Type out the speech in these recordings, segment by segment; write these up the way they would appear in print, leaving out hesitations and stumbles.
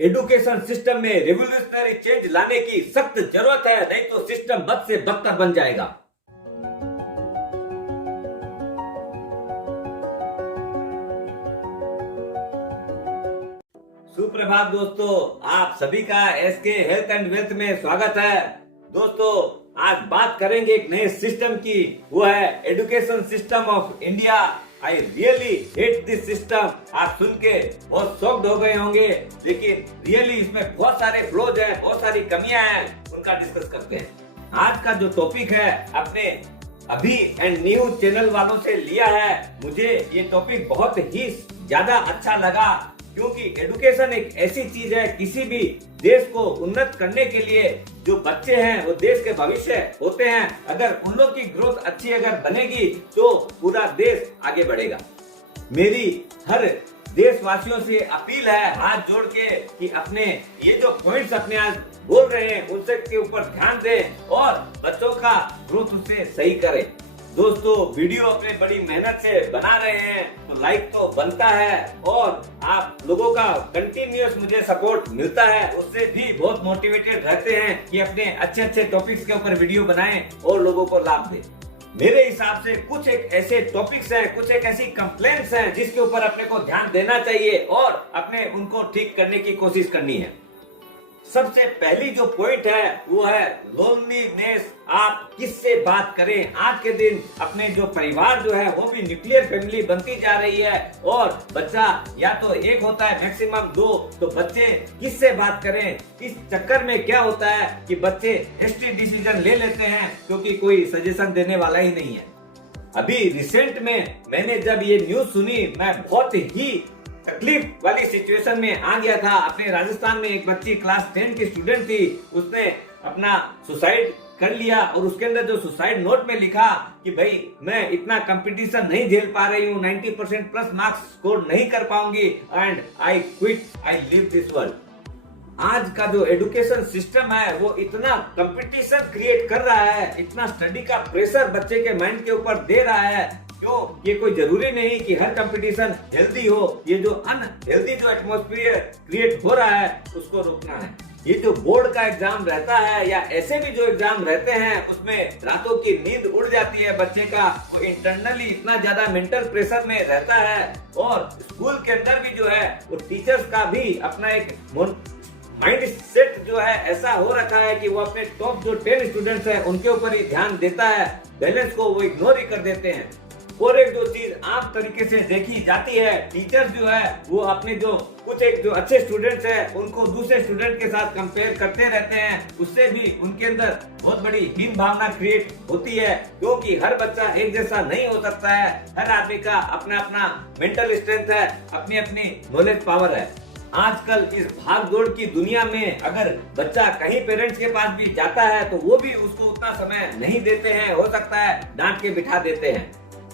Education system में revolutionary change लाने की सख्त जरूरत है, नहीं तो सिस्टम बद से बदतर बन जाएगा। सुप्रभात दोस्तों, आप सभी का एसके हेल्थ एंड वेल्थ में स्वागत है। दोस्तों, आज बात करेंगे एक नए सिस्टम की, वो है education system of India. I really hate this system. आप सुन के बहुत शॉक्ड हो गए होंगे, लेकिन रियली इसमें बहुत सारे फ्लॉज हैं, बहुत सारी कमियां हैं, उनका डिस्कस करते हैं। आज का जो टॉपिक है अपने अभी एंड न्यूज चैनल वालों से लिया है। मुझे ये टॉपिक बहुत ही ज्यादा अच्छा लगा, क्योंकि एजुकेशन एक ऐसी चीज है, किसी भी देश को उन्नत करने के लिए जो बच्चे हैं वो देश के भविष्य होते हैं। अगर उन लोग की ग्रोथ अच्छी अगर बनेगी तो पूरा देश आगे बढ़ेगा। मेरी हर देशवासियों से अपील है हाथ जोड़ के कि अपने ये जो पॉइंट्स अपने आज बोल रहे हैं उनसे के ऊपर ध्यान दें और बच्चों का ग्रोथ उसे सही करें। दोस्तों, वीडियो अपने बड़ी मेहनत से बना रहे हैं तो लाइक तो बनता है, और आप लोगों का कंटिन्यूअस मुझे सपोर्ट मिलता है, उससे भी बहुत मोटिवेटेड रहते हैं कि अपने अच्छे अच्छे टॉपिक्स के ऊपर वीडियो बनाएं और लोगों को लाभ दें। मेरे हिसाब से कुछ एक ऐसे टॉपिक्स हैं, कुछ एक ऐसी कंप्लेंट्स हैं जिसके ऊपर अपने को ध्यान देना चाहिए और अपने उनको ठीक करने की कोशिश करनी है। सबसे पहली जो पॉइंट है वो है लोनलीनेस। आप किससे बात करें? आज के दिन अपने जो परिवार जो है वो भी न्यूक्लियर फैमिली बनती जा रही है, और बच्चा या तो एक होता है मैक्सिमम दो, तो बच्चे किससे बात करें? इस चक्कर में क्या होता है कि बच्चे हेस्टी डिसीजन ले लेते हैं क्योंकि कोई सजेशन देने वाला ही नहीं है। अभी रिसेंट में मैंने जब ये न्यूज सुनी, मैं बहुत ही तकलीफ वाली सिचुएशन में आ गया था। अपने राजस्थान में एक बच्ची क्लास 10 की स्टूडेंट थी, उसने अपना सुसाइड कर लिया, और उसके अंदर जो सुसाइड नोट में लिखा कि भाई मैं इतना कंपटीशन नहीं झेल पा रही हूँ, 90% प्लस मार्क्स स्कोर नहीं कर पाऊंगी, and I quit, I leave this world. आज का जो एजुकेशन सिस्टम है वो इतना कंपटीशन क्रिएट कर रहा है, इतना स्टडी का प्रेशर बच्चे के माइंड के ऊपर दे रहा है। क्यों? ये कोई जरूरी नहीं कि हर कंपटीशन हेल्दी हो। ये जो अनहेल्दी जो एटमॉस्फेयर क्रिएट हो रहा है उसको रोकना है। ये जो बोर्ड का एग्जाम रहता है या ऐसे भी जो एग्जाम रहते हैं उसमें रातों की नींद उड़ जाती है बच्चे का, वो इंटरनली इतना ज्यादा मेंटल प्रेशर में रहता है, और स्कूल के अंदर भी जो है वो टीचर्स का भी अपना एक माइंड सेट जो है ऐसा हो रखा है कि वो अपने टॉप जो 10 स्टूडेंट्स हैं उनके ऊपर ही ध्यान देता है, बैलेंस को वो इग्नोर ही कर देते हैं। और एक जो चीज आम तरीके से देखी जाती है, टीचर्स जो है वो अपने जो कुछ एक जो अच्छे स्टूडेंट्स हैं उनको दूसरे स्टूडेंट के साथ कंपेयर करते रहते हैं, उससे भी उनके अंदर बहुत बड़ी हीन भावना क्रिएट होती है, क्योंकि हर बच्चा एक जैसा नहीं हो सकता है। हर आदमी का अपना अपना मेंटल स्ट्रेंथ है, अपनी अपनी नॉलेज पावर है। आजकल इस भाग दौड़ की दुनिया में अगर बच्चा कहीं पेरेंट्स के पास भी जाता है तो वो भी उसको उतना समय नहीं देते हैं, हो सकता है डांट के बिठा देते हैं।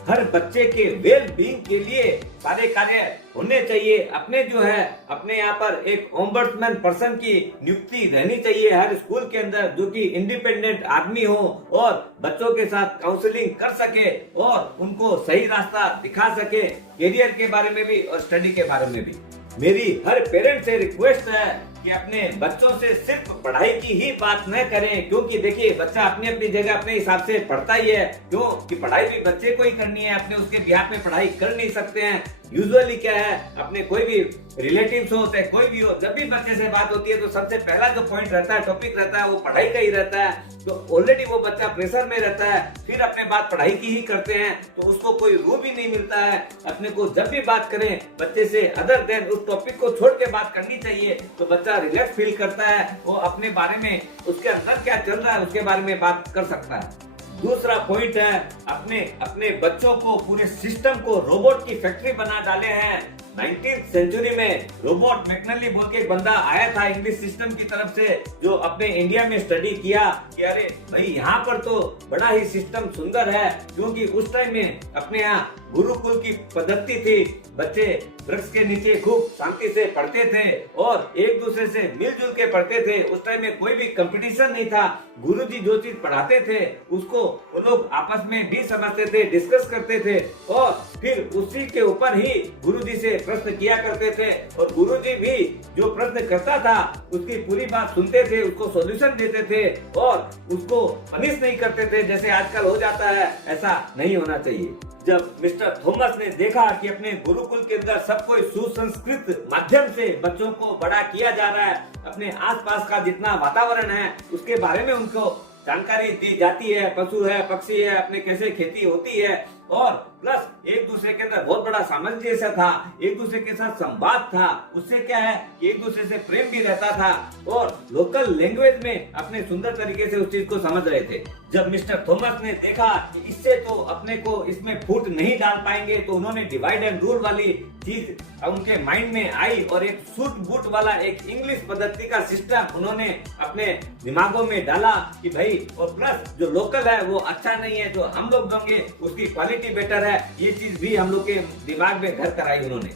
हर बच्चे के वेल बीइंग के लिए सारे कार्य होने चाहिए। अपने जो है अपने यहाँ पर एक ओम्बड्समैन पर्सन की नियुक्ति रहनी चाहिए हर स्कूल के अंदर, जो कि इंडिपेंडेंट आदमी हो और बच्चों के साथ काउंसलिंग कर सके और उनको सही रास्ता दिखा सके, करियर के बारे में भी और स्टडी के बारे में भी। मेरी हर पेरेंट से रिक्वेस्ट है कि अपने बच्चों से सिर्फ पढ़ाई की ही बात न करें, क्योंकि देखिए बच्चा अपनी अपनी जगह अपने हिसाब से पढ़ता ही है। क्यों कि पढ़ाई भी बच्चे को ही करनी है, अपने उसके बिहाफ में पढ़ाई कर नहीं सकते हैं। यूजुअली क्या है, अपने कोई भी रिलेटिव्स हो चाहे कोई भी हो, जब भी बच्चे से बात होती है तो सबसे पहला जो पॉइंट रहता है, टॉपिक रहता है, वो पढ़ाई का ही रहता है। तो ऑलरेडी वो बच्चा प्रेशर में रहता है, फिर अपने बात पढ़ाई की ही करते हैं तो उसको कोई रूप ही नहीं मिलता है। अपने को जब भी बात करें बच्चे से अदर देन उस टॉपिक को छोड़ के बात करनी चाहिए, तो बच्चा रिलैक्स फील करता है, वो अपने बारे में उसके अंदर क्या चल रहा है उसके बारे में बात कर सकता है। दूसरा पॉइंट है, अपने बच्चों को पूरे सिस्टम को रोबोट की फैक्ट्री बना डाले हैं। 19th सेंचुरी में रोबोट मैकनली बोल के एक बंदा आया था इंग्लिश सिस्टम की तरफ से, जो अपने इंडिया में स्टडी किया कि अरे भाई यहाँ पर तो बड़ा ही सिस्टम सुंदर है, क्योंकि उस टाइम में अपने यहाँ गुरुकुल की पद्धति थी। बच्चे वृक्ष के नीचे खूब शांति से पढ़ते थे और एक दूसरे से मिलजुल के पढ़ते थे। उस टाइम में कोई भी कंपटीशन नहीं था। गुरुजी जो चीज पढ़ाते थे उसको वो लोग आपस में भी समझते थे, डिस्कस करते थे और फिर उसी के ऊपर ही गुरुजी से प्रश्न किया करते थे और गुरुजी भी जो प्रश्न करता था उसकी पूरी बात सुनते थे, उसको सॉल्यूशन देते थे और उसको पनिश नहीं करते थे जैसे आजकल हो जाता है। ऐसा नहीं होना चाहिए। जब मिस्टर थॉमस ने देखा कि अपने गुरुकुल के अंदर सब कोई सुसंस्कृत माध्यम से बच्चों को बड़ा किया जा रहा है, अपने आसपास का जितना वातावरण है उसके बारे में उनको जानकारी दी जाती है, पशु है, पक्षी है, अपने कैसे खेती होती है और प्लस एक दूसरे के अंदर बहुत बड़ा सामंजस्य था, एक दूसरे के साथ संवाद था। उससे क्या है कि एक दूसरे से प्रेम भी रहता था और लोकल लैंग्वेज में अपने सुंदर तरीके से उस चीज को समझ रहे थे। जब मिस्टर थॉमस ने देखा कि इससे तो अपने को इसमें फूट नहीं डाल पाएंगे तो उन्होंने डिवाइड एंड रूल वाली चीज उनके माइंड में आई और एक सूट बूट वाला एक इंग्लिश पद्धति का सिस्टम उन्होंने अपने दिमागों में डाला कि भाई और प्लस जो लोकल है वो अच्छा नहीं है, जो हम लोग देंगे उसकी क्वालिटी बेटर है। ये चीज भी हम लोग के दिमाग में घर कराई उन्होंने।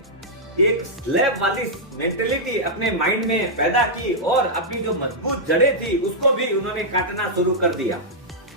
एक स्लैब वाली मेंटेलिटी अपने माइंड में पैदा की और अपनी जो मजबूत जड़ें थी उसको भी उन्होंने काटना शुरू कर दिया।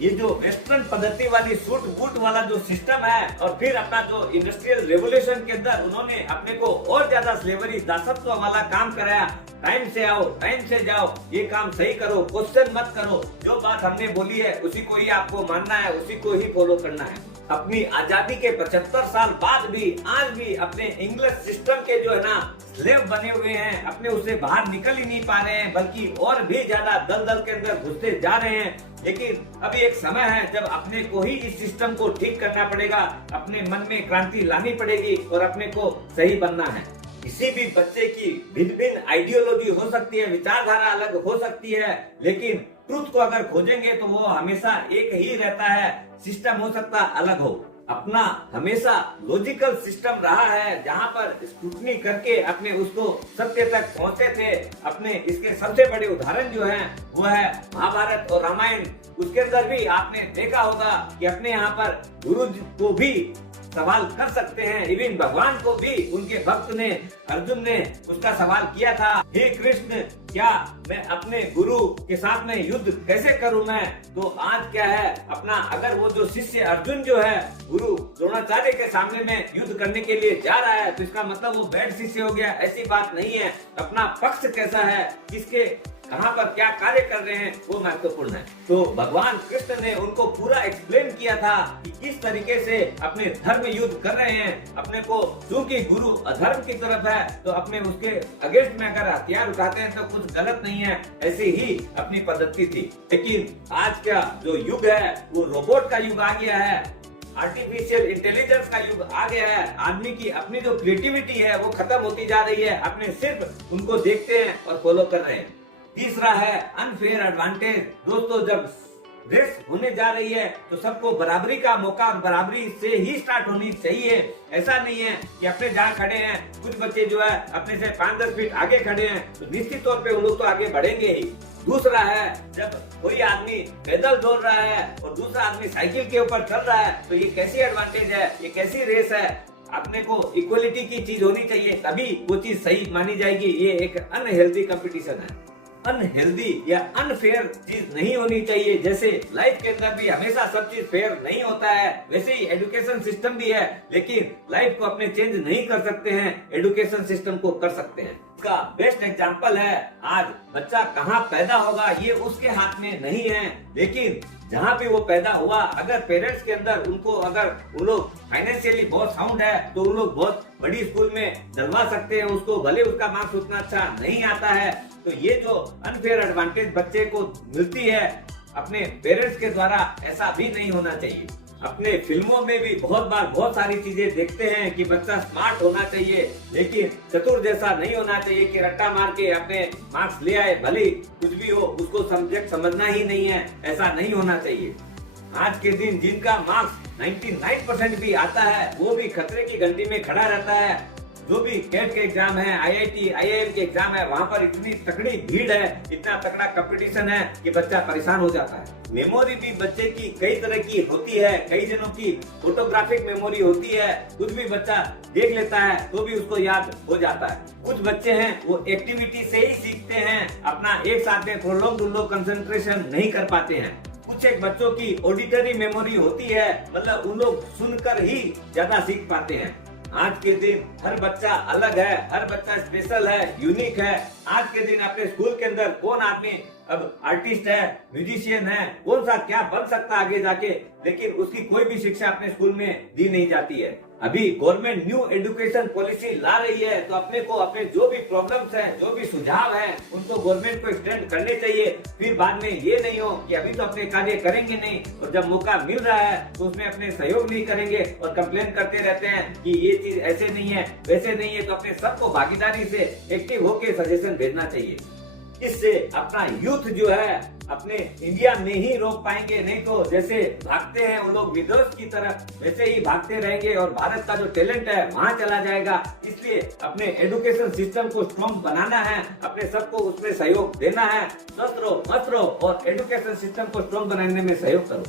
ये जो वेस्टर्न पद्धति वाली सूट बूट वाला जो सिस्टम है और फिर अपना जो इंडस्ट्रियल रेवोल्यूशन के अंदर उन्होंने अपने को और ज्यादा स्लेवरी दासत्व वाला काम कराया। टाइम से आओ, टाइम से जाओ, ये काम सही करो, क्वेश्चन मत करो, जो बात हमने बोली है उसी को ही आपको मानना है, उसी को ही फॉलो करना है। अपनी आजादी के 75 साल बाद भी आज भी अपने इंग्लिश सिस्टम के जो है ना स्लेव बने हुए हैं, अपने उससे बाहर निकल ही नहीं पा रहे हैं, बल्कि और भी ज्यादा दलदल के अंदर घुसते जा रहे हैं। लेकिन अभी एक समय है जब अपने को ही इस सिस्टम को ठीक करना पड़ेगा, अपने मन में क्रांति लानी पड़ेगी और अपने को सही बनना है। किसी भी बच्चे की भिन्न भिन्न आइडियोलॉजी हो सकती है, विचारधारा अलग हो सकती है, लेकिन ट्रुथ को अगर खोजेंगे तो वो हमेशा एक ही रहता है। सिस्टम हो सकता अलग हो, अपना हमेशा लॉजिकल सिस्टम रहा है जहाँ पर स्क्रूटनी करके अपने उसको सत्य तक पहुँचे थे। अपने इसके सबसे बड़े उदाहरण जो है वो है महाभारत और रामायण। उसके अंदर भी आपने देखा होगा कि अपने यहाँ पर गुरु को भी सवाल कर सकते हैं, इवन भगवान को भी उनके भक्त ने अर्जुन ने उसका सवाल किया था, हे कृष्ण क्या मैं अपने गुरु के साथ में युद्ध कैसे करूं मैं। तो आज क्या है अपना अगर वो जो शिष्य अर्जुन जो है गुरु द्रोणाचार्य के सामने में युद्ध करने के लिए जा रहा है तो इसका मतलब वो बैड शिष्य हो गया, ऐसी बात नहीं है। अपना पक्ष कैसा है, किसके कहाँ पर क्या कार्य कर रहे हैं वो महत्वपूर्ण है। तो भगवान कृष्ण ने उनको पूरा एक्सप्लेन किया था कि किस तरीके से अपने धर्म युद्ध कर रहे हैं। अपने को क्योंकि गुरु अधर्म की तरफ है तो अपने उसके अगेंस्ट में अगर हथियार उठाते हैं तो कुछ गलत नहीं है, ऐसी ही अपनी पद्धति थी। लेकिन आज का जो युग है वो रोबोट का युग आ गया है, आर्टिफिशियल इंटेलिजेंस का युग आ गया है। आदमी की अपनी जो क्रिएटिविटी है वो खत्म होती जा रही है, अपने सिर्फ उनको देखते हैं और फॉलो कर रहे हैं। तीसरा है अनफेयर एडवांटेज। दोस्तों जब रेस होने जा रही है तो सबको बराबरी का मौका बराबरी से ही स्टार्ट होनी चाहिए। ऐसा नहीं है कि अपने जहाँ खड़े हैं कुछ बच्चे जो है अपने से 5-10 फीट आगे खड़े हैं तो निश्चित तौर पे उन लोग तो आगे बढ़ेंगे ही। दूसरा है जब कोई आदमी पैदल दौड़ रहा है और दूसरा आदमी साइकिल के ऊपर चल रहा है तो ये कैसी एडवांटेज है, ये कैसी रेस है। अपने को इक्वलिटी की चीज होनी चाहिए तभी वो चीज सही मानी जाएगी। ये एक अनहेल्दी कंपटीशन है, अनहेल्दी या अनफेयर चीज नहीं होनी चाहिए। जैसे लाइफ के अंदर भी हमेशा सब चीज फेयर नहीं होता है, वैसे ही एजुकेशन सिस्टम भी है, लेकिन लाइफ को अपने चेंज नहीं कर सकते हैं, एजुकेशन सिस्टम को कर सकते हैं। इसका बेस्ट एग्जांपल है आज बच्चा कहाँ पैदा होगा ये उसके हाथ में नहीं है, लेकिन जहाँ भी वो पैदा हुआ अगर पेरेंट्स के अंदर उनको अगर उन लोग फाइनेंशियली बहुत साउंड है तो उन लोग बहुत बड़ी स्कूल में डलवा सकते हैं उसको, भले उसका मार्क्स उतना अच्छा नहीं आता है। तो ये जो अनफेयर एडवांटेज बच्चे को मिलती है अपने पेरेंट्स के द्वारा, ऐसा भी नहीं होना चाहिए। अपने फिल्मों में भी बहुत बार बहुत सारी चीजें देखते हैं कि बच्चा स्मार्ट होना चाहिए, लेकिन चतुर जैसा नहीं होना चाहिए कि रट्टा मार के अपने मार्क्स ले आए, भले कुछ भी हो उसको सब्जेक्ट समझना ही नहीं है, ऐसा नहीं होना चाहिए। आज के दिन जिनका मार्क्स 99% भी आता है वो भी खतरे की घंटी में खड़ा रहता है। जो भी कैट के एग्जाम है, IIT, IIM के एग्जाम है, वहाँ पर इतनी तकड़ी भीड़ है, इतना तगड़ा कंपटीशन है कि बच्चा परेशान हो जाता है। मेमोरी भी बच्चे की कई तरह की होती है, कई जनों की फोटोग्राफिक मेमोरी होती है, कुछ भी बच्चा देख लेता है तो भी उसको याद हो जाता है। कुछ बच्चे हैं वो एक्टिविटी से ही सीखते हैं, अपना एक साथ में प्रोलॉन्ग कंसंट्रेशन नहीं कर पाते हैं। कुछ एक बच्चों की ऑडिटरी मेमोरी होती है, मतलब उन लोग सुनकर ही ज्यादा सीख पाते हैं। आज के दिन हर बच्चा अलग है, हर बच्चा स्पेशल है, यूनिक है। आज के दिन अपने स्कूल के अंदर कौन आदमी अब आर्टिस्ट है, म्यूजिशियन है, कौन सा क्या बन सकता है आगे जाके, लेकिन उसकी कोई भी शिक्षा अपने स्कूल में दी नहीं जाती है। अभी गवर्नमेंट न्यू एजुकेशन पॉलिसी ला रही है, तो अपने को अपने जो भी प्रॉब्लम्स हैं, जो भी सुझाव हैं, उनको गवर्नमेंट को एक्सटेंड करने चाहिए। फिर बाद में ये नहीं हो कि अभी तो अपने कार्य करेंगे नहीं और जब मौका मिल रहा है तो उसमें अपने सहयोग नहीं करेंगे और कंप्लेन करते रहते हैं कि ये चीज ऐसे नहीं है, वैसे नहीं है। तो अपने सबको भागीदारी से एक्टिव होकर सजेशन भेजना चाहिए। इससे अपना यूथ जो है अपने इंडिया में ही रोक पाएंगे, नहीं तो जैसे भागते हैं उन लोग विदेश की तरफ, वैसे ही भागते रहेंगे और भारत का जो टैलेंट है वहां चला जाएगा। इसलिए अपने एजुकेशन सिस्टम को स्ट्रॉन्ग बनाना है, अपने सबको उसमें सहयोग देना है। स्वस्थ रहो, मस्त रहो और एजुकेशन सिस्टम को स्ट्रॉन्ग बनाने में सहयोग करो।